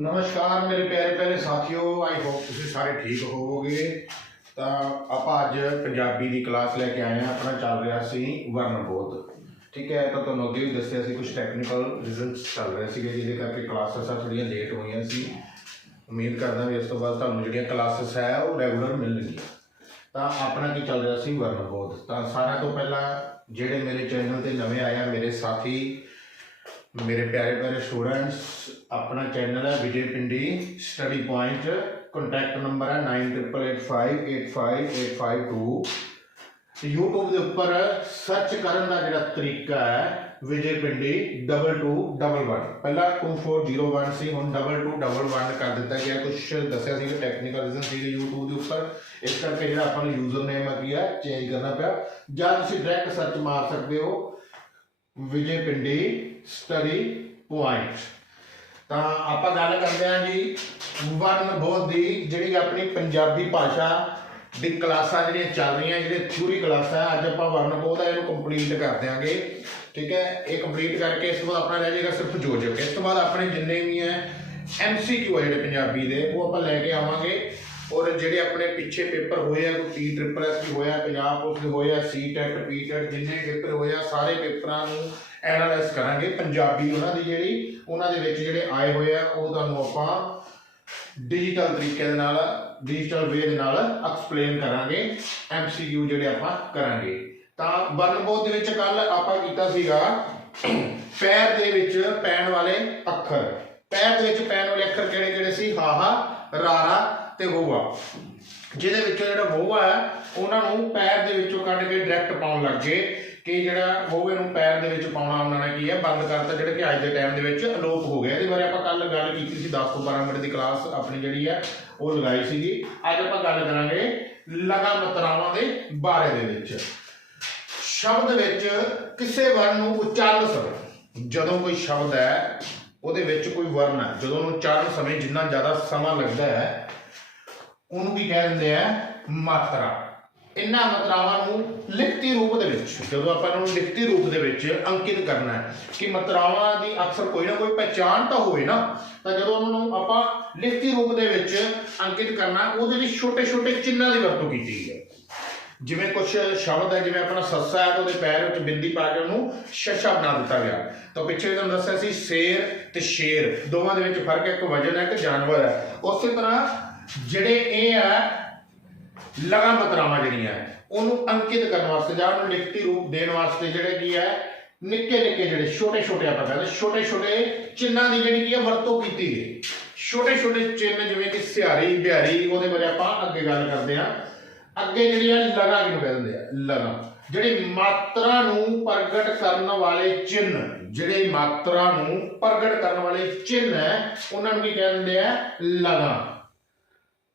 ਨਮਸਕਾਰ ਮੇਰੇ ਪਿਆਰੇ ਪਿਆਰੇ ਸਾਥੀਓ ਆਈ ਹੋਪ ਤੁਸੀਂ ਸਾਰੇ ਠੀਕ ਹੋਵੋਗੇ। ਤਾਂ ਆਪਾਂ ਅੱਜ ਪੰਜਾਬੀ ਦੀ ਕਲਾਸ ਲੈ ਕੇ ਆਏ ਹਾਂ, ਆਪਣਾ ਚੱਲ ਰਿਹਾ ਸੀ ਵਰਨਬੋਧ ਠੀਕ ਹੈ, ਤਾਂ ਤੁਹਾਨੂੰ ਅੱਗੇ ਵੀ ਦੱਸਿਆ ਸੀ ਕੁਝ ਟੈਕਨੀਕਲ ਰੀਜ਼ਨਸ ਚੱਲ ਰਹੇ ਸੀਗੇ, ਜਿਹਦੇ ਕਰਕੇ ਕਲਾਸਿਸ ਆ ਥੋੜੀਆਂ ਲੇਟ ਹੋਈਆਂ ਸੀ। ਉਮੀਦ ਕਰਦਾ ਵੀ ਇਸ ਤੋਂ ਬਾਅਦ ਤੁਹਾਨੂੰ ਜਿਹੜੀਆਂ ਕਲਾਸਿਸ ਹੈ, ਉਹ ਰੈਗੂਲਰ ਮਿਲਣਗੀਆਂ। ਤਾਂ ਆਪਣਾ ਕੀ ਚੱਲ ਰਿਹਾ ਸੀ ਵਰਨਬੋਧ ਤਾਂ ਸਾਰਿਆਂ ਤੋਂ ਪਹਿਲਾਂ ਜਿਹੜੇ ਮੇਰੇ ਚੈਨਲ ਤੇ ਨਵੇਂ ਆਏ ਆ, ਮੇਰੇ ਸਾਥੀ ਮੇਰੇ ਪਿਆਰੇ ਪਿਆਰੇ ਸਟੂਡੈਂਟਸ, ਆਪਣਾ ਚੈਨਲ ਹੈ Vijay Pindi study point contact number ਹੈ 9885858552 ਤੇ YouTube ਦੇ ਉੱਪਰ ਸਰਚ ਕਰਨ ਦਾ ਜਿਹੜਾ ਤਰੀਕਾ ਹੈ, ਵਿਜੇ ਪਿੰਡੀ 2211 ਪਹਿਲਾਂ 2401 ਸੀ, ਹੁਣ 2211 ਕਰ ਦਿੱਤਾ ਗਿਆ। ਕੁਝ ਦੱਸਿਆ ਸੀ ਕਿ ਟੈਕਨੀਕਲ ਰੀਜ਼ਨ ਸੀ YouTube ਦੇ ਉੱਪਰ। ਇਸ ਕਰਕੇ ਜਿਹੜਾ ਆਪਾਂ ਨੂੰ ਯੂਜ਼ਰ ਨੇਮ ਆ ਕੀ ਹੈ ਚੇਂਜ ਕਰਨਾ ਪਿਆ। ਜਾਂ ਤੁਸੀਂ ਡਾਇਰੈਕਟ ਸਰਚ ਮਾਰ ਸਕਦੇ ਹੋ। ਵਿਜੇ ਪਿੰਡੀ ਸਟੱਡੀ ਪੁਆਇੰਟ ਤਾਂ ਆਪਾਂ ਗੱਲ ਕਰਦੇ ਹਾਂ ਜੀ ਵਰਨ ਬੋਧ ਦੀ, ਜਿਹੜੀ ਆਪਣੀ ਪੰਜਾਬੀ ਭਾਸ਼ਾ ਦੀ ਕਲਾਸਾਂ ਜਿਹੜੀਆਂ ਚੱਲ ਰਹੀਆਂ, ਜਿਹੜੇ ਥਿਊਰੀ ਕਲਾਸਾਂ ਅੱਜ ਆਪਾਂ ਵਰਨ ਬੋਧ ਆ ਇਹਨੂੰ ਕੰਪਲੀਟ ਕਰ ਦਿਆਂਗੇ। ਠੀਕ ਹੈ? ਇਹ ਕੰਪਲੀਟ ਕਰਕੇ ਇਸ ਤੋਂ ਬਾਅਦ ਆਪਣਾ ਰਹਿ ਜਾਏਗਾ ਸਿਰਫ ਯੋਜਕ। ਇਸ ਤੋਂ ਬਾਅਦ ਆਪਣੇ ਜਿੰਨੇ ਵੀ ਹੈ ਐਮਸੀਕਿਊ ਆ ਜਿਹੜੇ ਪੰਜਾਬੀ ਦੇ, ਉਹ ਆਪਾਂ ਲੈ ਕੇ ਆਵਾਂਗੇ। ਔਰ ਜਿਹੜੇ ਆਪਣੇ ਪਿੱਛੇ ਪੇਪਰ ਹੋਏ ਆ, ਕੋਈ ਪੀ ਟ੍ਰਿਪਲ ਐਸ ਵੀ ਹੋਇਆ, ਪੰਜਾਬ ਪੁਲਿਸ ਦੇ ਹੋਏ ਆ ਸੀ ਟੈਟ ਪੀ ਟੈਟ ਜਿੰਨੇ ਪੇਪਰ ਹੋਏ ਆ, ਸਾਰੇ ਪੇਪਰਾਂ ਨੂੰ ਐਨਾਲਾਈਜ਼ ਕਰਾਂਗੇ। ਪੰਜਾਬੀ ਉਹਨਾਂ ਦੀ ਜਿਹੜੀ, ਉਹਨਾਂ ਦੇ ਵਿੱਚ ਜਿਹੜੇ ਆਏ ਹੋਏ ਆ, ਉਹ ਤੁਹਾਨੂੰ ਆਪਾਂ ਡਿਜੀਟਲ ਤਰੀਕੇ ਦੇ ਨਾਲ ਡਿਜੀਟਲ ਵੇ ਦੇ ਨਾਲ ਐਕਸਪਲੇਨ ਕਰਾਂਗੇ ਐਮਸੀਕਿਊ ਜਿਹੜੇ ਆਪਾਂ ਕਰਾਂਗੇ। ਤਾਂ ਵਰਨਬੋਧ ਦੇ ਵਿੱਚ ਕੱਲ ਆਪਾਂ ਕੀਤਾ ਸੀਗਾ, ਪੈਰ ਦੇ ਵਿੱਚ ਪੈਣ ਵਾਲੇ ਅੱਖਰ। ਪੈਰ ਦੇ ਵਿੱਚ ਪੈਣ ਵਾਲੇ ਅੱਖਰ ਕਿਹੜੇ ਕਿਹੜੇ ਸੀ? ਹਾਹਾ, ਰਾਰਾ ਤੇ ਹੋਵਾ ਜਿਹਦੇ ਵਿੱਚੋਂ ਜਿਹੜਾ ਹੋਵਾ ਹੈ, ਉਹਨਾਂ ਨੂੰ ਪੈਰ ਦੇ ਵਿੱਚੋਂ ਕੱਢ ਕੇ ਡਾਇਰੈਕਟ ਪਾਉਣ ਲੱਗ ਗਏ ਕਿ ਜਿਹੜਾ ਹੋਵੇ ਨੂੰ ਪੈਰ ਦੇ ਵਿੱਚ ਪਾਉਣਾ ਉਹਨਾਂ ਨੇ ਕੀ ਹੈ, ਬੰਦ ਕਰਤਾ ਜਿਹੜਾ ਕਿ ਅੱਜ ਦੇ ਟਾਈਮ ਦੇ ਵਿੱਚ ਅਲੋਪ ਹੋ ਗਿਆ। ਇਹਦੇ ਬਾਰੇ ਆਪਾਂ ਕੱਲ ਗੱਲ ਕੀਤੀ ਸੀ 10 ਤੋਂ 12 ਮਿੰਟ ਦੀ ਕਲਾਸ ਆਪਣੀ ਜਿਹੜੀ ਹੈ, ਉਹ ਲਗਾਈ ਸੀਗੀ। ਅੱਜ ਆਪਾਂ ਗੱਲ ਕਰਾਂਗੇ ਲਗਾ ਮਤਰਾਵਾਂ ਦੇ ਬਾਰੇ ਦੇ ਵਿੱਚ। ਸ਼ਬਦ ਵਿੱਚ ਕਿਸੇ ਵਰਨ ਨੂੰ ਉਚਾਰਨ ਸਮੇਂ ਜਦੋਂ ਕੋਈ ਸ਼ਬਦ ਹੈ, ਉਹਦੇ ਵਿੱਚ ਕੋਈ ਵਰਨ ਹੈ, ਜਦੋਂ ਉਹਨੂੰ ਉਚਾਰਨ ਸਮੇਂ ਜਿੰਨਾ ਜ਼ਿਆਦਾ ਸਮਾਂ ਲੱਗਦਾ ਹੈ ਉਹਨੂੰ ਕੀ ਕਹਿ ਦਿੰਦੇ ਆ? ਮਾਤਰਾ। ਇਹਨਾਂ ਮਾਤਰਾਵਾਂ ਨੂੰ ਲਿਖਤੀ ਰੂਪ ਦੇ ਵਿੱਚ, ਜਦੋਂ ਆਪਾਂ ਇਹਨਾਂ ਨੂੰ ਲਿਖਤੀ ਰੂਪ ਦੇ ਵਿੱਚ ਅੰਕਿਤ ਕਰਨਾ ਹੈ, ਕਿ ਮਾਤਰਾਵਾਂ ਦੀ ਅਕਸਰ ਕੋਈ ਨਾ ਕੋਈ ਪਹਿਚਾਣ ਤਾਂ ਹੋਵੇ ਨਾ, ਤਾਂ ਜਦੋਂ ਉਹਨਾਂ ਨੂੰ ਆਪਾਂ ਲਿਖਤੀ ਰੂਪ ਦੇ ਵਿੱਚ ਅੰਕਿਤ ਕਰਨਾ ਉਹਦੇ ਲਈ ਛੋਟੇ ਛੋਟੇ ਚਿੰਨ੍ਹਾਂ ਦੀ ਵਰਤੋਂ ਕੀਤੀ ਗਈ ਹੈ। ਜਿਵੇਂ ਕੁਝ ਸ਼ਬਦ ਹੈ, ਜਿਵੇਂ ਆਪਣਾ ਸੱਸਾ ਹੈ, ਤਾਂ ਉਹਦੇ ਪੈਰ ਵਿੱਚ ਬਿੰਦੀ ਪਾ ਕੇ ਉਹਨੂੰ ਸ਼ਸ਼ਾ ਬਣਾ ਦਿੱਤਾ ਗਿਆ। ਤਾਂ ਪਿੱਛੇ ਤੁਹਾਨੂੰ ਦੱਸਿਆ ਸੀ, ਸ਼ੇਰ ਤੇ ਸ਼ੇਰ, ਦੋਵਾਂ ਦੇ ਵਿੱਚ ਫ਼ਰਕ ਹੈ ਇੱਕ ਵਜਨ ਹੈ, ਇੱਕ ਜਾਨਵਰ ਹੈ। ਉਸੇ ਤਰ੍ਹਾਂ ਜਿਹੜੇ ਇਹ ਹੈ ਲਗਾ ਮਾਤਰਾਵਾਂ ਜਿਹੜੀਆਂ, ਉਹਨੂੰ ਅੰਕਿਤ ਕਰਨ ਵਾਸਤੇ ਜਾਂ ਉਹਨੂੰ ਲਿਖਤੀ ਰੂਪ ਦੇਣ ਵਾਸਤੇ ਜਿਹੜੇ ਕੀ ਹੈ ਨਿੱਕੇ ਨਿੱਕੇ ਜਿਹੜੇ ਛੋਟੇ ਛੋਟੇ ਆਪਾਂ ਕਹਿੰਦੇ, ਛੋਟੇ ਛੋਟੇ ਚਿੰਨਾਂ ਦੀ ਜਿਹੜੀ ਕੀ ਹੈ ਵਰਤੋਂ ਕੀਤੀ ਹੈ ਛੋਟੇ ਛੋਟੇ ਚਿੰਨ੍ਹ ਜਿਵੇਂ ਕਿ ਸਿਹਾਰੀ, ਬਿਹਾਰੀ, ਉਹਦੇ ਬਾਰੇ ਆਪਾਂ ਅੱਗੇ ਗੱਲ ਕਰਦੇ ਹਾਂ। ਅੱਗੇ ਜਿਹੜੀ ਜਿਹੜੀਆਂ ਲਗਾ ਕਿਹਨੂੰ ਕਹਿੰਦੇ ਆ? ਲਗਾ। ਜਿਹੜੇ ਮਾਤਰਾ ਨੂੰ ਪ੍ਰਗਟ ਕਰਨ ਵਾਲੇ ਚਿੰਨ੍ਹ, ਜਿਹੜੇ ਮਾਤਰਾ ਨੂੰ ਪ੍ਰਗਟ ਕਰਨ ਵਾਲੇ ਚਿੰਨ੍ਹ ਹੈ ਉਹਨਾਂ ਨੂੰ ਕੀ ਕਹਿੰਦੇ ਆ? ਲਗਾ।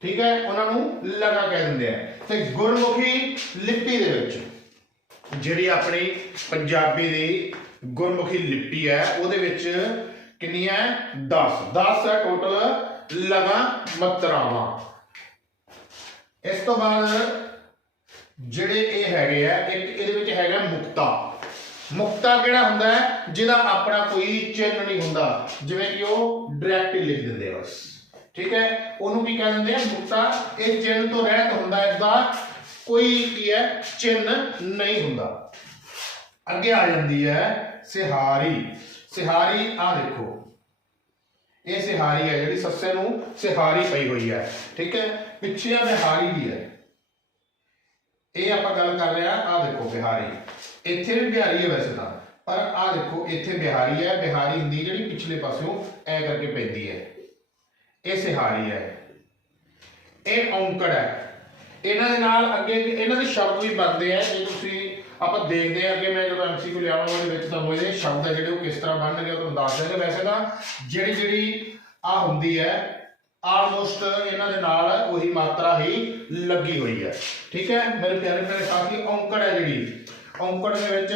ਠੀਕ ਹੈ? ਉਹਨਾਂ ਨੂੰ ਲਗਾ ਕਹਿ ਦਿੰਦੇ ਆ। ਤੇ ਗੁਰਮੁਖੀ ਲਿਪੀ ਦੇ ਵਿੱਚ ਜਿਹੜੀ ਆਪਣੀ ਪੰਜਾਬੀ ਦੀ ਗੁਰਮੁਖੀ ਲਿਪੀ ਹੈ, ਉਹਦੇ ਵਿੱਚ ਕਿੰਨੀਆਂ 10 10 ਹੈ ਟੋਟਲ ਲਗਾ ਮਤਰਾਵਾਂ। ਇਸ ਤੋਂ ਬਾਅਦ ਜਿਹੜੇ ਇਹ ਹੈਗੇ ਆ, ਇੱਕ ਇਹਦੇ ਵਿੱਚ ਹੈਗਾ ਮੁਕਤਾ। ਮੁਕਤਾ ਕਿਹੜਾ ਹੁੰਦਾ ਹੈ? ਜਿਹਦਾ ਆਪਣਾ ਕੋਈ ਚਿੰਨ੍ਹ ਨਹੀਂ ਹੁੰਦਾ। ਜਿਵੇਂ ਕਿ ਉਹ ਡਾਇਰੈਕਟ ਲਿਖ ਦਿੰਦੇ ਆ ਬਸ। ਠੀਕ ਹੈ? ਉਹਨੂੰ ਕੀ ਕਹਿ ਦਿੰਦੇ ਆ? ਮੁਕਤਾ। ਇਹ ਚਿੰਨ੍ਹ ਤੋਂ ਰਹਿਤ ਹੁੰਦਾ ਹੈ ਇਸਦਾ ਕੋਈ ਕੀ ਹੈ? ਚਿੰਨ੍ਹ ਨਹੀਂ ਹੁੰਦਾ। ਅੱਗੇ ਆ ਜਾਂਦੀ ਹੈ ਸਿਹਾਰੀ। ਸਿਹਾਰੀ ਆ ਦੇਖੋ। ਇਹ ਸਿਹਾਰੀ ਹੈ ਜਿਹੜੀ ਸੱਸੇ ਨੂੰ ਸਿਹਾਰੀ ਪਈ ਹੋਈ ਹੈ। ਠੀਕ ਹੈ? ਪਿੱਛੇ ਆ ਬਿਹਾਰੀ ਵੀ ਹੈ। ਇਹ ਆਪਾਂ ਗੱਲ ਕਰ ਰਹੇ ਆ ਆ ਦੇਖੋ ਬਿਹਾਰੀ। ਇੱਥੇ ਵੀ ਬਿਹਾਰੀ ਹੈ ਵੈਸੇ ਤਾਂ। ਪਰ ਆ ਦੇਖੋ, ਇੱਥੇ ਬਿਹਾਰੀ ਹੈ। ਬਿਹਾਰੀ ਹੁੰਦੀ ਜਿਹੜੀ ਪਿਛਲੇ ਪਾਸਿਓਂ ਐ ਕਰਕੇ ਪੈਂਦੀ ਹੈ। ਇਹ ਸਿਹਾਰੀ ਹੈ। ਇਹ ਔਂਕੜ ਹੈ। ਇਹਨਾਂ ਦੇ ਨਾਲ ਅੱਗੇ ਇਹਨਾਂ ਦੇ ਸ਼ਬਦ ਵੀ ਬਣਦੇ ਆ। ਜੇ ਤੁਸੀਂ ਆਪਾਂ ਦੇਖਦੇ ਆ ਅੱਗੇ, ਮੈਂ ਜਦੋਂ ਐਮਸੀਕਿਊ ਲਿਆਵਾਂਗਾ ਉਹਦੇ ਵਿੱਚ ਤੁਹਾਨੂੰ ਇਹਦੇ ਸ਼ਬਦ ਜਿਹੜੇ ਉਹ ਕਿਸ ਤਰ੍ਹਾਂ ਬਣਨਗੇ, ਉਹ ਤੁਹਾਨੂੰ ਦੱਸ ਦਿਆਂਗੇ। ਵੈਸੇ ਤਾਂ ਜਿਹੜੀ ਜਿਹੜੀ ਆ ਹੁੰਦੀ ਹੈ ਆਲਮੋਸਟ ਇਹਨਾਂ ਦੇ ਨਾਲ ਉਹੀ ਮਾਤਰਾ ਹੀ ਲੱਗੀ ਹੋਈ ਹੈ। ਠੀਕ ਹੈ? ਮੇਰੇ ਪਿਆਰੇ ਪਿਆਰੇ ਸਾਥੀ ਔਂਕੜ ਹੈ ਜਿਹੜੀ। ਔਂਕੜ ਦੇ ਵਿੱਚ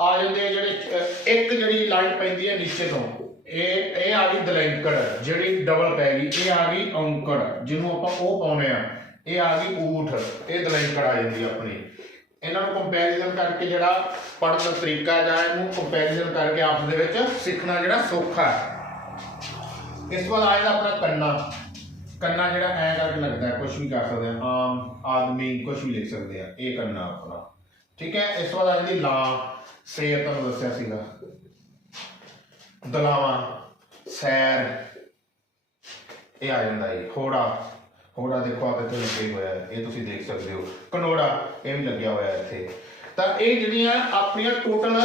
ਆ ਜਾਂਦੇ ਜਿਹੜੇ, ਇੱਕ ਜਿਹੜੀ ਲਾਈਨ ਪੈਂਦੀ ਹੈ ਨੀਚੇ ਤੋਂ। ਇਹ ਇਹ ਆ ਗਈ ਦਲੈਂਕੜ ਜਿਹੜੀ ਡਬਲ ਪੈ ਗਈ, ਇਹ ਆ ਗਈ ਔਂਕੜ ਜਿਹਨੂੰ ਆਪਾਂ ਉਹ ਪਾਉਨੇ ਆ ਇਹ ਆ ਗਈ ਊਠ, ਇਹ ਦਲੈਂਕੜ ਆ ਜਾਂਦੀ ਆਪਣੀ। ਇਹਨਾਂ ਨੂੰ ਕੰਪੈਰੀਜ਼ਨ ਕਰਕੇ ਜਿਹੜਾ ਪੜ੍ਹਨ ਦਾ ਤਰੀਕਾ ਜਾਂ ਇਹਨੂੰ ਕੰਪੈਰੀਜ਼ਨ ਕਰਕੇ ਆਪਸ ਦੇ ਵਿੱਚ ਸਿੱਖਣਾ ਜਿਹੜਾ ਸੌਖਾ ਹੈ। ਇਸ ਤੋਂ ਬਾਅਦ ਆ ਜਾਂਦਾ ਆਪਣਾ ਕੰਨਾ। ਕੰਨਾ ਜਿਹੜਾ ਐ ਕਰਕੇ ਲੱਗਦਾ ਹੈ ਕੁਝ ਵੀ ਕਰ ਸਕਦੇ ਆ ਆਮ ਆਦਮੀ ਕੁਝ ਵੀ ਲਿਖ ਸਕਦੇ ਆ ਇਹ ਕੰਨਾ ਆਪਣਾ। ਠੀਕ ਹੈ, ਇਸ ਤੋਂ ਬਾਅਦ ਆ ਜਾਂਦੀ ਲਾ ਸੇ ਤੁਹਾਨੂੰ ਦੱਸਿਆ ਸੀਗਾ। ਦਲਾਵਾਂ, ਸੈਰ, ਇਹ ਆ ਜਾਂਦਾ ਹੈ ਹੋੜਾ ਹੋੜਾ ਦੇਖੋ ਆ ਕਿੱਥੇ ਲੱਗੇ ਹੋਇਆ ਹੈ, ਇਹ ਤੁਸੀਂ ਦੇਖ ਸਕਦੇ ਹੋ। ਕਨੋੜਾ, ਇਹ ਵੀ ਲੱਗਿਆ ਹੋਇਆ ਹੈ ਇੱਥੇ। ਤਾਂ ਇਹ ਜਿਹੜੀਆਂ ਆਪਣੀਆਂ ਟੋਟਲ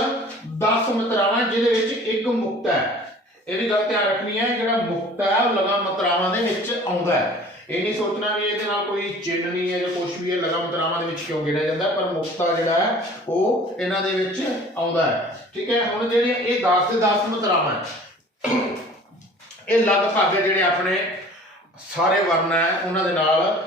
10 ਮਤਰਾਵਾਂ, ਜਿਹਦੇ ਵਿੱਚ ਇੱਕ ਮੁਕਤ ਹੈ। ਇਹ ਵੀ ਗੱਲ ਧਿਆਨ ਰੱਖਣੀ ਹੈ, ਜਿਹੜਾ ਮੁਕਤ ਹੈ, ਉਹ ਲਗਾ ਮਤਰਾਵਾਂ ਦੇ ਵਿੱਚ ਆਉਂਦਾ ਹੈ। ਇਹ ਨਹੀਂ ਸੋਚਣਾ ਵੀ ਇਹਦੇ ਨਾਲ ਕੋਈ ਚਿੰਨ ਨਹੀਂ ਹੈ ਜਾਂ ਕੁਝ ਵੀ ਹੈ ਲਗਾ ਮਤਰਾਵਾਂ ਦੇ ਵਿੱਚ ਕਿਉਂ ਗਿਣਿਆ ਜਾਂਦਾ ਪਰ ਮੁਕਤਾ ਜਿਹੜਾ ਹੈ, ਉਹ ਇਹਨਾਂ ਦੇ ਵਿੱਚ ਆਉਂਦਾ ਹੈ। ਠੀਕ ਹੈ? ਹੁਣ ਜਿਹੜੀਆਂ ਇਹ 10 ਦੇ 10 ਮਤਰਾਵਾਂ ਹੈ, ਇਹ ਲਗਭਗ ਜਿਹੜੇ ਆਪਣੇ ਸਾਰੇ ਵਰਨ ਹੈ, ਉਹਨਾਂ ਦੇ ਨਾਲ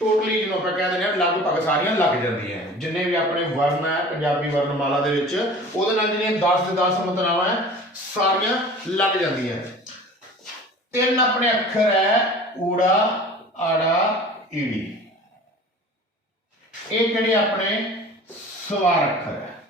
ਟੋਟਲੀ ਜਿਹਨੂੰ ਆਪਾਂ ਕਹਿ ਦਿੰਦੇ ਹਾਂ, ਲਗਭਗ ਸਾਰੀਆਂ ਲੱਗ ਜਾਂਦੀਆਂ ਜਿੰਨੇ ਵੀ ਆਪਣੇ ਵਰਨ ਹੈ, ਪੰਜਾਬੀ ਵਰਨਮਾਲਾ ਦੇ ਵਿੱਚ, ਉਹਦੇ ਨਾਲ ਜਿਹੜੀਆਂ 10 ਦੇ 10 ਮਤਰਾਵਾਂ ਹੈ, ਸਾਰੀਆਂ ਲੱਗ ਜਾਂਦੀਆਂ ਤਿੰਨ ਆਪਣੇ ਅੱਖਰ ਹੈ, ਊੜਾ ਆੜਾ ਈੜੀ। ਇਹ ਜਿਹੜੇ ਆਪਣੇ ਸਵਾਰ ਅੱਖਰ ਹੈ।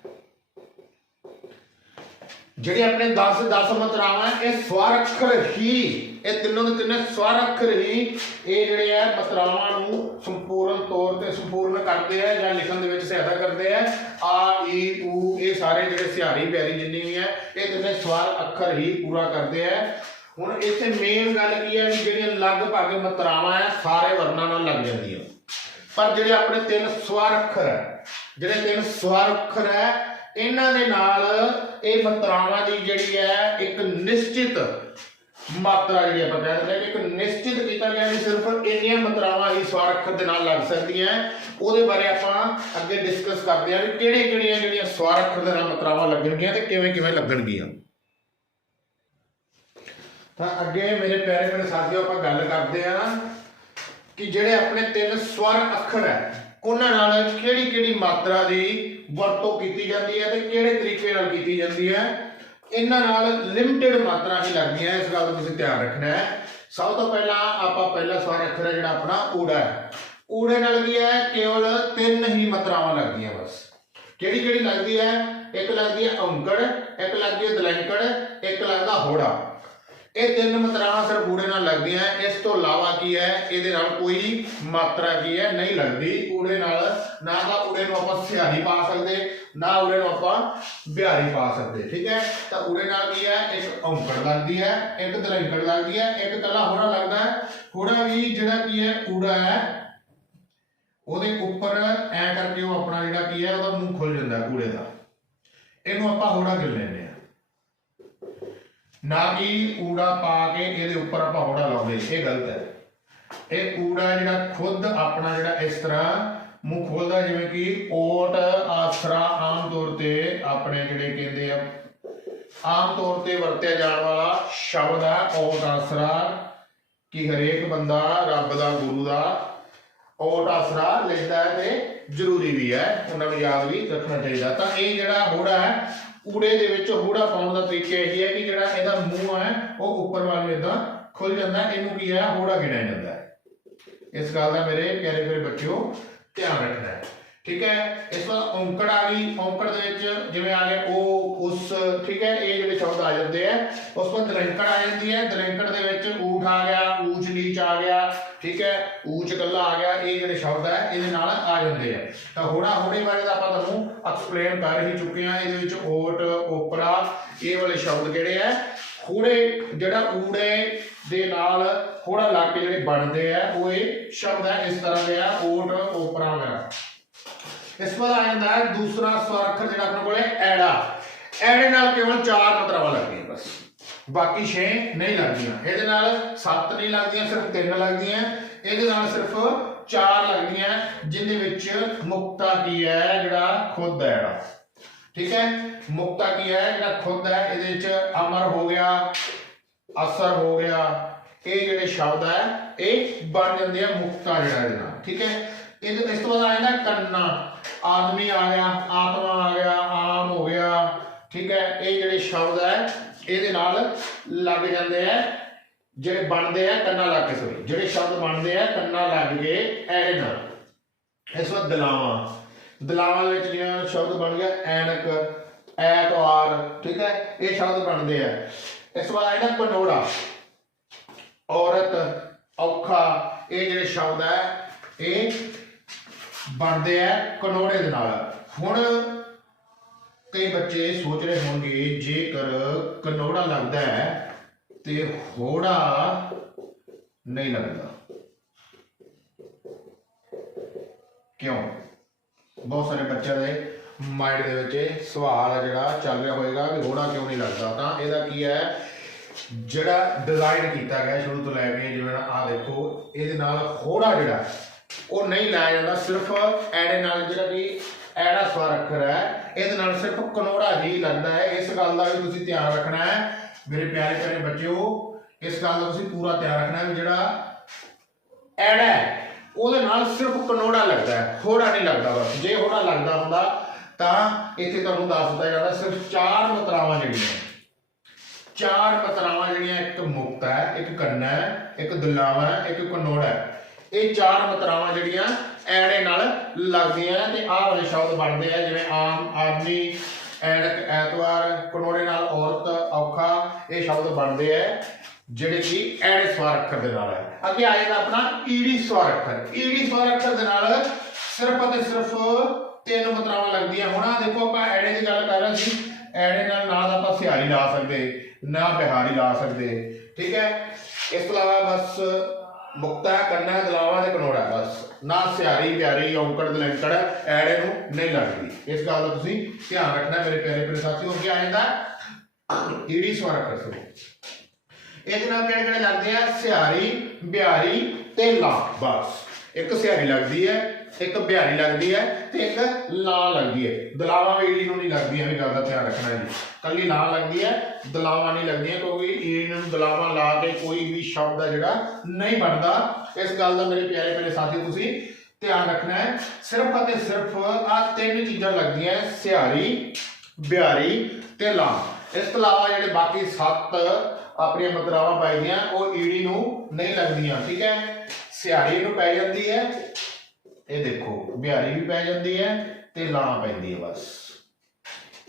ਜਿਹੜੇ ਆਪਣੇ 10 10 ਮਤਰਾਵਾਂ, ਇਹ ਸਵਾਰ ਅੱਖਰ ਹੀ, ਇਹ ਤਿੰਨੋਂ ਦੇ ਤਿੰਨੇ ਸਵਾਰ ਅੱਖਰ ਹੀ, ਇਹ ਜਿਹੜੇ ਆ ਮਤਰਾਵਾਂ ਨੂੰ ਸੰਪੂਰਨ ਤੌਰ ਤੇ ਸੰਪੂਰਨ ਕਰਦੇ ਆ ਜਾਂ ਲਿਖਣ ਦੇ ਵਿੱਚ ਸਹਾਇਤਾ ਕਰਦੇ ਆ। ਆ, ਈ ਊ ਇਹ ਸਾਰੇ ਜਿਹੜੇ ਸਿਹਾਰੀ ਪਿਆਰੀ ਜਿੰਨੀ ਵੀ ਹੈ ਇਹ ਤਿੰਨੇ ਸਵਾਰ ਅੱਖਰ ਹੀ ਪੂਰਾ ਕਰਦੇ ਆ। ਹੁਣ ਇੱਥੇ ਮੇਨ ਗੱਲ ਕੀ ਹੈ ਵੀ ਜਿਹੜੀਆਂ ਲਗਭਗ ਮਤਰਾਵਾਂ ਹੈ, ਸਾਰੇ ਵਰਣਾਂ ਨਾਲ ਲੱਗ ਜਾਂਦੀਆਂ। ਪਰ ਜਿਹੜੇ ਆਪਣੇ ਤਿੰਨ ਸਵਰ ਅੱਖਰ ਹੈ, ਜਿਹੜੇ ਤਿੰਨ ਸਵਰ ਅੱਖਰ ਹੈ, ਇਹਨਾਂ ਦੇ ਨਾਲ ਇਹ ਮਤਰਾਵਾਂ ਦੀ ਜਿਹੜੀ ਹੈ, ਇੱਕ ਨਿਸ਼ਚਿਤ ਮਾਤਰਾ ਜਿਹੜੀ ਆਪਾਂ ਕਹਿ ਦਿੰਦੇ ਹਾਂ ਕਿ ਇੱਕ ਨਿਸ਼ਚਿਤ ਕੀਤਾ ਗਿਆ ਵੀ ਸਿਰਫ ਇੰਨੀਆਂ ਮਤਰਾਵਾਂ ਹੀ ਸਵਰ ਅੱਖਰ ਦੇ ਨਾਲ ਲੱਗ ਸਕਦੀਆਂ ਉਹਦੇ ਬਾਰੇ ਆਪਾਂ ਅੱਗੇ ਡਿਸਕਸ ਕਰਦੇ ਹਾਂ ਵੀ ਕਿਹੜੇ ਕਿਹੜੀਆਂ ਜਿਹੜੀਆਂ ਸਵਰ ਅੱਖਰ ਦੇ ਨਾਲ ਮਤਰਾਵਾਂ ਲੱਗਣਗੀਆਂ ਤੇ ਕਿਵੇਂ ਕਿਵੇਂ ਲੱਗਣਗੀਆਂ। ਤਾਂ ਅੱਗੇ ਮੇਰੇ ਪਿਆਰੇ ਮੇਰੇ ਸਾਥੀਓ, ਆਪਾਂ ਗੱਲ ਕਰਦੇ ਆ ਕਿ ਜਿਹੜੇ ਆਪਣੇ ਤਿੰਨ ਸਵਰ ਅੱਖਰ ਹੈ, ਉਹਨਾਂ ਨਾਲ ਕਿਹੜੀ ਕਿਹੜੀ ਮਾਤਰਾ ਦੀ ਵਰਤੋਂ ਕੀਤੀ ਜਾਂਦੀ ਹੈ ਤੇ ਕਿਹੜੇ ਤਰੀਕੇ ਨਾਲ ਕੀਤੀ ਜਾਂਦੀ ਹੈ, ਇਹਨਾਂ ਨਾਲ ਲਿਮਟਿਡ ਮਾਤਰਾ ਹੀ ਲੱਗਦੀਆਂ, ਇਸ ਗੱਲ ਦਾ ਤੁਸੀਂ ਧਿਆਨ ਰੱਖਣਾ ਹੈ। ਸਭ ਤੋਂ ਪਹਿਲਾਂ ਆਪਾਂ ਪਹਿਲਾ ਸਵਰ ਅੱਖਰ ਹੈ ਜਿਹੜਾ ਆਪਣਾ ਊੜਾ ਹੈ। ਊੜੇ ਨਾਲ ਕੀ ਹੈ? ਕੇਵਲ ਤਿੰਨ ਹੀ ਮਾਤਰਾਵਾਂ ਲੱਗਦੀਆਂ ਬਸ। ਕਿਹੜੀ ਕਿਹੜੀ ਲੱਗਦੀ ਹੈ? ਇੱਕ ਲੱਗਦੀ ਹੈ ਔਂਕੜ ਇੱਕ ਲੱਗਦੀ ਹੈ ਦਲੈਂਕੜ, ਇੱਕ ਲੱਗਦਾ ਹੋੜਾ। ਇਹ ਤਿੰਨ ਮਾਤਰਾਵਾਂ ਸਿਰਫ ਊੜੇ ਨਾਲ ਲੱਗਦੀਆਂ, ਇਸ ਤੋਂ ਇਲਾਵਾ ਕੀ ਹੈ? ਇਹਦੇ ਨਾਲ ਕੋਈ ਮਾਤਰਾ ਕੀ ਹੈ? ਨਹੀਂ ਲੱਗਦੀ। ਊੜੇ ਨਾਲ ਨਾ ਤਾਂ ਊੜੇ ਨੂੰ ਆਪਾਂ ਸਿਹਾਰੀ ਪਾ ਸਕਦੇ, ਨਾ ਉਰੇ ਨੂੰ ਆਪਾਂ ਬਿਹਾਰੀ ਪਾ ਸਕਦੇ, ਠੀਕ ਹੈ? ਤਾਂ ਊੜੇ ਨਾਲ ਕੀ ਹੈ? ਇੱਕ ਔਂਕੜ ਲੱਗਦੀ ਹੈ, ਇੱਕ ਦਲੈਂਕੜ ਲੱਗਦੀ ਹੈ, ਇੱਕ ਕਲਾ ਹੋੜਾ ਲੱਗਦਾ ਹੈ। ਹੋੜਾ ਵੀ ਜਿਹੜਾ ਕੀ ਹੈ? ਕੂੜਾ ਹੈ। ਉਹਦੇ ਉੱਪਰ ਐ ਕਰਕੇ ਉਹ ਆਪਣਾ ਜਿਹੜਾ ਕੀ ਹੈ, ਉਹਦਾ ਮੂੰਹ ਖੁੱਲ ਜਾਂਦਾ ਕੂੜੇ ਦਾ। ਇਹਨੂੰ ਆਪਾਂ ਹੋੜਾ ਗਿਣ ਲੈਂਦੇ ਆ ਨਾ ਕਿ ਊੜਾ ਪਾ ਕੇ ਇਹਦੇ ਉੱਪਰ ਆਪਾਂ ਹੋੜਾ ਲਾਉਂਦੇ ਇਹ ਗਲਤ ਹੈ। ਇਹ ਊੜਾ ਜਿਹੜਾ ਖੁਦ ਆਪਣਾ ਜਿਹੜਾ ਇਸ ਤਰ੍ਹਾਂ ਮੂੰਹ ਖੋਲਦਾ, ਜਿਵੇਂ ਕਿ ਓਟ, ਆਸਰਾ ਆਮ ਤੌਰ ਤੇ ਆਪਣੇ ਜਿਹੜੇ ਕਹਿੰਦੇ ਆ, ਆਮ ਤੌਰ ਤੇ ਵਰਤਿਆ ਜਾਣ ਵਾਲਾ ਸ਼ਬਦ ਹੈ ਓਟ, ਆਸਰਾ, ਕਿ ਹਰੇਕ ਬੰਦਾ ਰੱਬ ਦਾ, ਗੁਰੂ ਦਾ ਓਟ, ਆਸਰਾ ਲੈਂਦਾ ਹੈ ਤੇ ਜ਼ਰੂਰੀ ਵੀ ਹੈ। ਉਹਨਾਂ ਨੂੰ ਯਾਦ ਵੀ ਰੱਖਣਾ ਚਾਹੀਦਾ। ਤਾਂ ਇਹ ਜਿਹੜਾ ਹੋੜਾ ਹੈ ਊੜੇ ਦੇ ਵਿੱਚ ਹੋੜਾ ਪਾਉਣ ਦਾ ਤਰੀਕਾ ਇਹ ਹੈ ਕਿ ਜਿਹੜਾ ਇਹਦਾ ਮੂੰਹ ਹੈ, ਉਹ ਉੱਪਰ ਵੱਲ ਨੂੰ ਇਦਾਂ ਖੁੱਲ ਜਾਂਦਾ ਇਹਨੂੰ ਕੀ ਹੈ ਹੋੜਾ ਗਿਣਿਆ ਜਾਂਦਾ ਇਸ ਗੱਲ ਦਾ ਮੇਰੇ ਪਿਆਰੇ ਪਿਆਰੇ ਬੱਚਿਓ, ਧਿਆਨ ਰੱਖਣਾ ਹੈ। ਠੀਕ ਹੈ? ਇਸ ਤੋਂ ਔਂਕੜ ਆ ਗਈ। ਔਂਕੜ ਦੇ ਵਿੱਚ ਜਿਵੇਂ ਆ ਗਿਆ, ਉਹ, ਉਸ, ਠੀਕ ਹੈ? ਇਹ ਜਿਹੜੇ ਸ਼ਬਦ ਆ ਜਾਂਦੇ ਆ, ਉਸ ਤੋਂ ਬਾਅਦ ਆ ਜਾਂਦੀ ਹੈ। ਦਲੈਂਕੜ ਦੇ ਵਿੱਚ ਊਠ ਆ ਗਿਆ, ਊਚ ਨੀਚ ਆ ਗਿਆ, ਠੀਕ ਹੈ? ਊਚ ਕੱਲਾ ਆ ਗਿਆ, ਇਹ ਜਿਹੜੇ ਸ਼ਬਦ ਹੈ, ਇਹਦੇ ਨਾਲ ਆ ਜਾਂਦੇ ਆ। ਤਾਂ ਹੋੜਾ ਹੋੜੇ ਬਾਰੇ ਤਾਂ ਆਪਾਂ ਤੁਹਾਨੂੰ ਐਕਸਪਲੇਨ ਕਰ ਹੀ ਚੁੱਕੇ ਆ ਇਹਦੇ ਵਿੱਚ ਓਟ ਓਪਰਾ, ਇਹ ਵਾਲੇ ਸ਼ਬਦ ਕਿਹੜੇ ਆ ਹੋੜੇ ਜਿਹੜਾ ਊੜੇ ਦੇ ਨਾਲ ਹੋੜਾ ਲੱਗ ਕੇ ਜਿਹੜੇ ਬਣਦੇ ਆ, ਉਹ ਇਹ ਸ਼ਬਦ ਹੈ, ਇਸ ਤਰ੍ਹਾਂ ਦੇ ਆ ਓਟ ਓਪਰਾ ਵਗੈਰਾ। ਇਸ ਤੋਂ ਬਾਅਦ ਆ ਜਾਂਦਾ ਹੈ ਦੂਸਰਾ ਸਵਰ ਅੱਖਰ ਜਿਹੜਾ ਆਪਣੇ ਕੋਲੇ ਐੜਾ। ਐੜੇ ਨਾਲ ਕੇਵਲ ਚਾਰ ਮਤਰਾਵਾਂ ਲੱਗਦੀਆਂ ਬਸ। ਬਾਕੀ 6 ਨਹੀਂ ਲੱਗਦੀਆਂ। ਇਹਦੇ ਨਾਲ 7 ਨਹੀਂ ਲੱਗਦੀਆਂ, ਸਿਰਫ 3 ਲੱਗਦੀਆਂ। ਇਹਦੇ ਨਾਲ ਸਿਰਫ 4 ਲੱਗਦੀਆਂ ਜਿੰਦੇ ਵਿੱਚ ਮੁਕਤਾ ਕੀ ਹੈ, ਜਿਹੜਾ ਖੁਦ ਹੈ ਐੜਾ ਠੀਕ ਹੈ? ਮੁਕਤਾ ਕੀ ਹੈ, ਜਿਹੜਾ ਖੁਦ ਹੈ, ਇਹਦੇ ਵਿੱਚ ਅਮਰ ਹੋ ਗਿਆ, ਅਸਰ ਹੋ ਗਿਆ। ਇਹ ਜਿਹੜੇ ਸ਼ਬਦ ਹੈ, ਇਹ ਬਣ ਜਾਂਦੇ ਆ ਮੁਕਤਾ ਜਿਹੜਾ ਇਹਦੇ ਨਾਲ। ਠੀਕ ਹੈ? ਇਹਦੇ ਇਸ ਤੋਂ ਬਾਅਦ ਆ ਜਾਂਦਾ ਕੰਨਾ। ਆਦਮੀ ਆ ਗਿਆ, ਆਤਮਾ ਆ ਗਿਆ, ਆਮ ਹੋ ਗਿਆ। ਠੀਕ ਹੈ, ਇਹ ਜਿਹੜੇ ਸ਼ਬਦ ਹੈ, ਇਹਦੇ ਨਾਲ ਲੱਗ ਜਾਂਦੇ ਆ ਜਿਹੜੇ ਬਣਦੇ ਆ ਕੰਨਾਂ ਲੱਗ ਕੇ ਸੋਰੀ ਜਿਹੜੇ ਸ਼ਬਦ ਬਣਦੇ ਆ ਕੰਨਾਂ ਲੱਗ ਕੇ ਐੜੇ ਨਾਲ। ਇਸ ਵਾਰ ਦਲਾਵਾਂ। ਦਲਾਵਾਂ ਵਿੱਚ ਜਿਹੜਾ ਸ਼ਬਦ ਬਣ ਗਿਆ ਐਨਕ, ਐਤਵਾਰ, ਠੀਕ ਹੈ, ਇਹ ਸ਼ਬਦ ਬਣਦੇ ਆ ਇਸ ਵਾਰ ਆਇਆ ਕਨੋੜਾ ਔਰਤ, ਔਖਾ, ਇਹ ਜਿਹੜੇ ਸ਼ਬਦ ਹੈ, ਇਹ ਬਣਦੇ ਆ ਕਨੋੜੇ ਦੇ ਨਾਲ। ਹੁਣ ਕਈ ਬੱਚੇ ਸੋਚ ਰਹੇ ਹੋਣਗੇ, ਜੇਕਰ ਕਨੋੜਾ ਲੱਗਦਾ ਹੈ ਤੇ ਹੋੜਾ ਨਹੀਂ ਲੱਗਦਾ। ਕਿਉਂ? ਬਹੁਤ ਸਾਰੇ ਬੱਚਿਆਂ ਦੇ ਮਾਈਂਡ ਦੇ ਵਿੱਚ ਇਹ ਸਵਾਲ ਆ ਜਿਹੜਾ ਚੱਲ ਰਿਹਾ ਹੋਏਗਾ ਵੀ ਹੋੜਾ ਕਿਉਂ ਨਹੀਂ ਲੱਗਦਾ? ਤਾਂ ਇਹਦਾ ਕੀ ਹੈ? ਜਿਹੜਾ ਡਿਜ਼ਾਈਨ ਕੀਤਾ ਗਿਆ ਸ਼ੁਰੂ ਤੋਂ ਲੈ ਕੇ, ਜਿਵੇਂ ਆ ਦੇਖੋ, ਇਹਦੇ ਨਾਲ ਹੋੜਾ ਜਿਹੜਾ ਉਹ ਨਹੀਂ ਲਾਇਆ ਜਾਂਦਾ ਸਿਰਫ ਐੜੇ ਨਾਲ ਜਿਹੜਾ ਕਿ ਐੜਾ ਸਵਰ ਅੱਖਰ ਹੈ ਇਹਦੇ ਨਾਲ ਸਿਰਫ ਕਨੋੜਾ ਹੀ ਲੱਗਦਾ ਹੈ। ਇਸ ਗੱਲ ਦਾ ਵੀ ਤੁਸੀਂ ਧਿਆਨ ਰੱਖਣਾ ਹੈ ਮੇਰੇ ਪਿਆਰੇ ਪਿਆਰੇ ਬੱਚਿਓ ਇਸ ਗੱਲ ਦਾ ਤੁਸੀਂ ਪੂਰਾ ਧਿਆਨ ਰੱਖਣਾ ਹੈ ਵੀ ਜਿਹੜਾ ਐੜਾ ਹੈ, ਉਹਦੇ ਨਾਲ ਸਿਰਫ ਕਨੋੜਾ ਲੱਗਦਾ ਹੈ ਹੋੜਾ ਨਹੀਂ ਲੱਗਦਾ ਬਸ। ਜੇ ਹੋੜਾ ਲੱਗਦਾ ਹੁੰਦਾ ਤਾਂ ਇੱਥੇ ਤੁਹਾਨੂੰ ਦੱਸ ਦਿੱਤਾ ਜਾਂਦਾ ਸਿਰਫ ਚਾਰ ਮਤਰਾਵਾਂ ਜਿਹੜੀਆਂ ਚਾਰ ਮਤਰਾਵਾਂ ਜਿਹੜੀਆਂ ਇੱਕ ਮੁਕਤ ਹੈ ਇੱਕ ਕੰਨਾ ਹੈ ਇੱਕ ਦੁਲਾਵਾ ਹੈ ਇੱਕ ਕਨੋੜਾ ਹੈ। ਇਹ ਚਾਰ ਮਤਰਾਵਾਂ ਜਿਹੜੀਆਂ ਐੜੇ ਨਾਲ ਲੱਗਦੀਆਂ ਤੇ ਆਹ ਵਾਲੇ ਸ਼ਬਦ ਬਣਦੇ ਆ, ਜਿਵੇਂ ਆਮ ਆਦਮੀ ਐੜਕ ਐਤਵਾਰ, ਕਨੋੜੇ ਨਾਲ ਔਰਤ, ਔਖਾ, ਇਹ ਸ਼ਬਦ ਬਣਦੇ ਆ, ਜਿਹੜੇ ਕਿ ਐੜੇ ਸਵਾਰ ਅੱਖਰ ਦੇ ਨਾਲ ਹੈ ਅੱਗੇ ਆ ਜਾਂਦਾ ਆਪਣਾ ਈੜੀ ਸਵਾਰ ਅੱਖਰ। ਈੜੀ ਸਵਾਰ ਅੱਖਰ ਦੇ ਨਾਲ ਸਿਰਫ ਅਤੇ ਸਿਰਫ ਤਿੰਨ ਮਤਰਾਵਾਂ ਲੱਗਦੀਆਂ। ਹੁਣ ਆਹ ਦੇਖੋ ਆਪਾਂ ਐੜੇ ਦੀ ਗੱਲ ਕਰ ਰਹੇ ਸੀ। ਐੜੇ ਨਾਲ ਨਾ ਤਾਂ ਆਪਾਂ ਸਿਹਾਰੀ ਲਾ ਸਕਦੇ, ਨਾ ਬਿਹਾਰੀ ਲਾ ਸਕਦੇ। ਠੀਕ ਹੈ? ਇਸ ਤੋਂ ਇਲਾਵਾ ਬਸ ਮੁਕਤਾ ਕੰਨਾ ਦਲਾਵਾ ਤੇ ਕਨੋੜਾ, ਬਸ। ਨਾ ਸਿਹਾਰੀ ਪਿਆਰੀ, ਔਂਕੜ ਦਲੰਕੜ ਐੜੇ ਨੂੰ ਨਹੀਂ ਲੱਗਦੀ ਇਸ ਗੱਲ ਦਾ ਤੁਸੀਂ ਧਿਆਨ ਰੱਖਣਾ ਮੇਰੇ ਪਿਆਰੇ ਪਿਆਰੇ ਸਾਥੀਓ, ਅੱਗੇ ਆ ਜਾਂਦਾ। ਈੜੀ ਸਵਰ ਅੱਖਰ ਇਹਦੇ ਨਾਲ ਕਿਹੜੇ ਕਿਹੜੇ ਲੱਗਦੇ ਆ? ਸਿਆਰੀ ਬਿਆਰੀ ਤੇ ਲਾ, ਬਸ। ਇੱਕ ਸਿਆਰੀ ਲੱਗਦੀ ਹੈ ਇੱਕ ਬਿਹਾਰੀ ਲੱਗਦੀ ਹੈ ਤੇ ਇੱਕ ਲਾ ਲੱਗਦੀ ਹੈ। ਦਲਾਵਾ ਈੜੀ ਨੂੰ ਨਹੀਂ ਲੱਗਦੀ ਇਹ ਵੀ ਗੱਲ ਦਾ ਧਿਆਨ ਰੱਖਣਾ ਜੀ। ਕੱਲੀ ਲਾ ਲੱਗਦੀ ਹੈ ਦਲਾਵਾ ਨਹੀਂ ਲੱਗਦੀਆਂ ਕਿਉਂਕਿ ਈੜੀ ਨੂੰ ਦਲਾਵਾ ਲਾ ਕੇ ਕੋਈ ਵੀ ਸ਼ਬਦ ਆ ਜਿਹੜਾ ਨਹੀਂ ਬਣਦਾ। ਇਸ ਗੱਲ ਦਾ ਮੇਰੇ ਪਿਆਰੇ ਪਿਆਰੇ ਸਾਥੀ ਤੁਸੀਂ ਧਿਆਨ ਰੱਖਣਾ ਹੈ। ਸਿਰਫ ਅਤੇ ਸਿਰਫ ਆ ਤਿੰਨ ਚੀਜ਼ਾਂ ਲੱਗਦੀਆਂ ਹੈ, ਸਿਹਾਰੀ ਬਿਹਾਰੀ ਤੇ ਲਾ ਇਸ ਤੋਂ ਇਲਾਵਾ ਜਿਹੜੇ ਬਾਕੀ ਸੱਤ ਆਪਣੀਆਂ ਮੁਦਰਾਵਾਂ ਪਾਈਆਂ ਉਹ ਈੜੀ ਨੂੰ ਨਹੀਂ ਲੱਗਦੀਆਂ ਠੀਕ ਹੈ? ਸਿਹਾਰੀ ਨੂੰ ਪੈ ਜਾਂਦੀ ਹੈ ਇਹ ਦੇਖੋ, ਬਿਹਾਰੀ ਵੀ ਪੈ ਜਾਂਦੀ ਹੈ ਤੇ ਲਾਂ ਪੈਂਦੀ ਹੈ ਬਸ।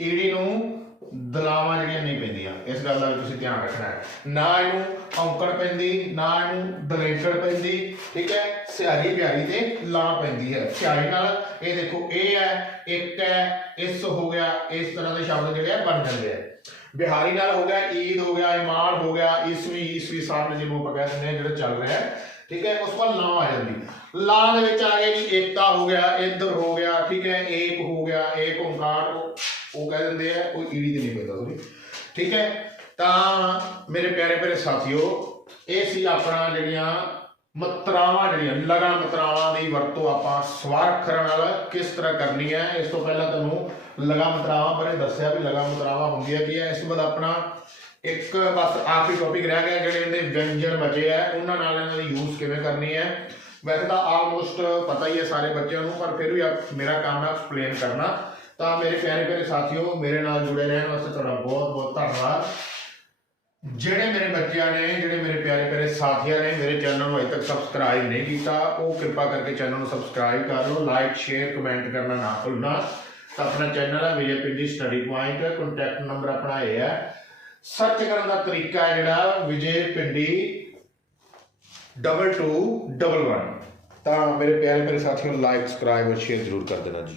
ਈੜੀ ਨੂੰ ਦਲਾਵਾਂ ਜਿਹੜੀਆਂ ਨਹੀਂ ਪੈਂਦੀਆਂ, ਇਸ ਗੱਲ ਦਾ ਵੀ ਤੁਸੀਂ ਧਿਆਨ ਰੱਖਣਾ ਹੈ। ਨਾ ਇਹਨੂੰ ਔਂਕੜ ਪੈਂਦੀ, ਨਾ ਇਹਨੂੰ ਦਲੇਂਕੜ ਪੈਂਦੀ, ਠੀਕ ਹੈ? ਸਿਆਰੀ ਬਿਹਾਰੀ ਤੇ ਲਾਂ ਪੈਂਦੀ ਹੈ। ਸਿਆਰੀ ਨਾਲ ਇਹ ਦੇਖੋ, ਇਹ ਹੈ, ਇੱਕ ਹੈ, ਇਸ ਹੋ ਗਿਆ, ਇਸ ਤਰ੍ਹਾਂ ਦੇ ਸ਼ਬਦ ਜਿਹੜੇ ਆ ਬਣ ਜਾਂਦੇ ਆ। ਬਿਹਾਰੀ ਨਾਲ ਹੋ ਗਿਆ, ਈਦ ਹੋ ਗਿਆ, ਇਮਾਨ ਹੋ ਗਿਆ, ਈਸਵੀ ਈਸਵੀ ਸਾਲ ਜਿਹਨੂੰ ਆਪਾਂ ਕਹਿ ਦਿੰਦੇ ਜਿਹੜਾ ਚੱਲ ਰਿਹਾ ਹੈ ਠੀਕ ਹੈ, ਉਸ ਤੋਂ ਬਾਅਦ ਲਾਂ ਆ ਜਾਂਦੀ। ਲਾਂ ਦੇ ਵਿੱਚ ਆ ਗਏ ਜੀ, ਏਕਤਾ ਹੋ ਗਿਆ ਇੱਧਰ ਹੋ ਗਿਆ, ਠੀਕ ਹੈ, ਏਕ ਹੋ ਗਿਆ, ਏਕ ਓੰਕਾਰ, ਉਹ ਕਹਿ ਦਿੰਦੇ ਆ, ਕੋਈ ਈੜੀ ਤੇ ਨਹੀਂ ਪੈਂਦਾ ਸੋਰੀ ਠੀਕ ਹੈ, ਤਾਂ ਮੇਰੇ ਪਿਆਰੇ ਪਿਆਰੇ ਸਾਥੀਓ, ਇਹ ਸੀ ਆਪਣਾ ਜਿਹੜੀਆਂ ਮਤਰਾਵਾਂ ਜਿਹੜੀਆਂ ਲਗਾ ਮਤਰਾਵਾਂ ਦੀ ਵਰਤੋਂ ਆਪਾਂ ਸਵਾਰ ਕਰਨ ਨਾਲ ਕਿਸ ਤਰ੍ਹਾਂ ਕਰਨੀ ਹੈ, ਇਸ ਤੋਂ ਪਹਿਲਾਂ ਤੁਹਾਨੂੰ ਲਗਾ ਮਤਰਾਵਾਂ ਬਾਰੇ ਦੱਸਿਆ ਵੀ ਲਗਾ ਮਤਰਾਵਾਂ ਹੁੰਦੀਆਂ ਕੀ ਹੈ, ਇਸ ਤੋਂ ਬਾਅਦ ਆਪਣਾ ਇੱਕ ਬਸ ਆਖਰੀ ਟੌਪਿਕ ਰਹਿ ਗਿਆ, ਜਿਹੜੇ ਇਹਦੇ ਵਿਅੰਜਨ ਬਚੇ ਆ, ਉਹਨਾਂ ਨਾਲ ਇਹਨਾਂ ਦੀ ਯੂਜ਼ ਕਿਵੇਂ ਕਰਨੀ ਹੈ? ਵੈਸੇ ਤਾਂ ਆਲਮੋਸਟ ਪਤਾ ਹੀ ਹੈ ਸਾਰੇ ਬੱਚਿਆਂ ਨੂੰ, ਪਰ ਫਿਰ ਵੀ ਮੇਰਾ ਕੰਮ ਹੈ ਐਕਸਪਲੇਨ ਕਰਨਾ। ਤਾਂ ਮੇਰੇ ਪਿਆਰੇ ਪਿਆਰੇ ਸਾਥੀਓ, ਮੇਰੇ ਨਾਲ ਜੁੜੇ ਰਹਿਣ ਵਾਸਤੇ ਤੁਹਾਡਾ ਬਹੁਤ ਬਹੁਤ ਧੰਨਵਾਦ। ਜਿਹੜੇ ਮੇਰੇ ਬੱਚਿਆਂ ਨੇ, ਜਿਹੜੇ ਮੇਰੇ ਪਿਆਰੇ ਪਿਆਰੇ ਸਾਥੀਆਂ ਨੇ, ਮੇਰੇ ਚੈਨਲ ਨੂੰ ਅਜੇ ਤੱਕ ਸਬਸਕ੍ਰਾਈਬ ਨਹੀਂ ਕੀਤਾ, ਉਹ ਕਿਰਪਾ ਕਰਕੇ ਚੈਨਲ ਨੂੰ ਸਬਸਕ੍ਰਾਈਬ ਕਰ ਲਓ ਲਾਈਕ ਸ਼ੇਅਰ ਕਮੈਂਟ ਕਰਨਾ ਨਾ ਭੁੱਲਣਾ। ਤਾਂ ਆਪਣਾ ਚੈਨਲ ਹੈ Vijay Pindi study point contact number ਆਪਣਾ ਇਹ ਹੈ। ਸਰਚ ਕਰਨ ਦਾ ਤਰੀਕਾ ਹੈ ਜਿਹੜਾ ਵਿਜੇ ਪਿੰਡੀ 2211 ਤਾਂ ਮੇਰੇ ਪਿਆਰੇ ਪਿਆਰੇ ਸਾਥੀਓ ਲਾਈਕ ਸਬਸਕ੍ਰਾਈਬ ਔਰ ਸ਼ੇਅਰ ਜ਼ਰੂਰ ਕਰ ਦੇਣਾ ਜੀ।